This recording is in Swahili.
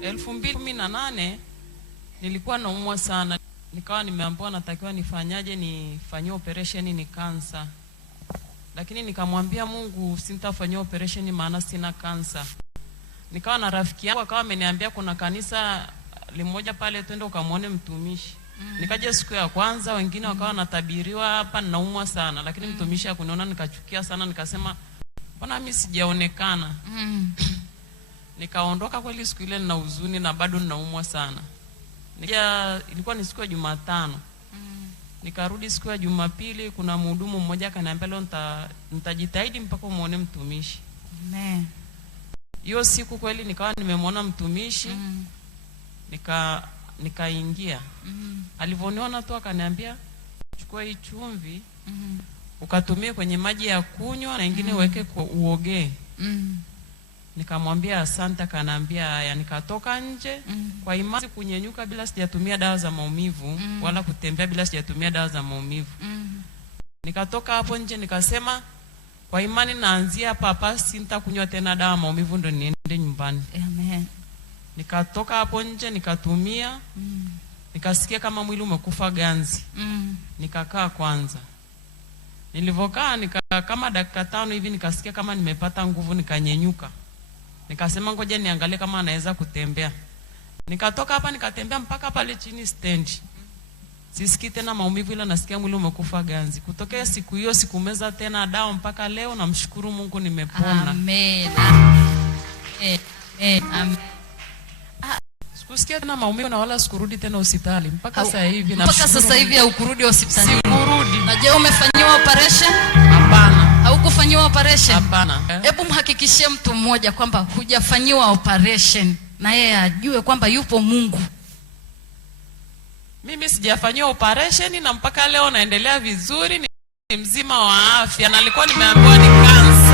2018 nilikuwa naumwa sana, nikawa nimeambiwa natakiwa nifanyaje, nifanyie operation, ni kansa. Lakini nikamwambia Mungu sintafanyia operation maana sina kansa. Nikawa na rafiki yangu akawa ameniambia kuna kanisa limoja pale twende ukamwone mtumishi. Nikaja siku ya kwanza, wengine wakawa natabiriwa hapa naumwa sana, lakini mtumishi akuniona, nikachukia sana, nikasema mbona mimi sijaonekana. Nikaondoka kweli siku ile na huzuni na bado naumwa sana. Ilikuwa ni siku ya Jumatano. Nikarudi siku ya Jumapili, kuna mhudumu mmoja akaniambia leo nitajitahidi mpaka muone mtumishi. Amen. Hiyo siku kweli nikawa nimemwona mtumishi. Nikaingia. Alivoniona tu akaniambia chukua hii chumvi ukatumie kwenye maji ya kunywa na ingine uweke kwa uoge. Nikamwambia asante, akaniambia haya. Nikatoka nje kwa imani kunyenyuka bila sijatumia dawa za maumivu wala kutembea bila sijatumia dawa za maumivu. Nikatoka hapo nje nikasema kwa imani naanzia hapa sitakunywa tena dawa maumivu ndo niende nyumbani. Amen. Nikatoka hapo nje nikatumia. Nikasikia kama mwili umekufa ganzi. Nikakaa kwanza. Nilivokaa kama dakika 5 hivi nikasikia kama nimepata nguvu, nikanyenyuka. Nikasema ngoja niangalie kama anaweza kutembea. Nikatoka hapa nikatembea mpaka pale chini stand. Sisikii tena maumivu ila nasikia mwili umekufa ganzi. Kutokea siku hiyo sikumeza tena dawa mpaka leo, namshukuru Mungu nimepona. Amen. Amen. Sikusikia tena maumivu na wala sikurudi tena hospitali mpaka sasa hivi. Mpaka sasa hivi haukurudi hospitali? Sikurudi. Na je, umefanyiwa operation? Hapana. Haukufanyiwa operation? Hapana. Hebu mhakikishie mtu mmoja kwamba hujafanyiwa operation na yeye ajue kwamba yupo Mungu. Mimi sijafanyiwa operation na mpaka leo naendelea vizuri, ni mzima wa afya, na nilikuwa nimeambiwa ni kansa.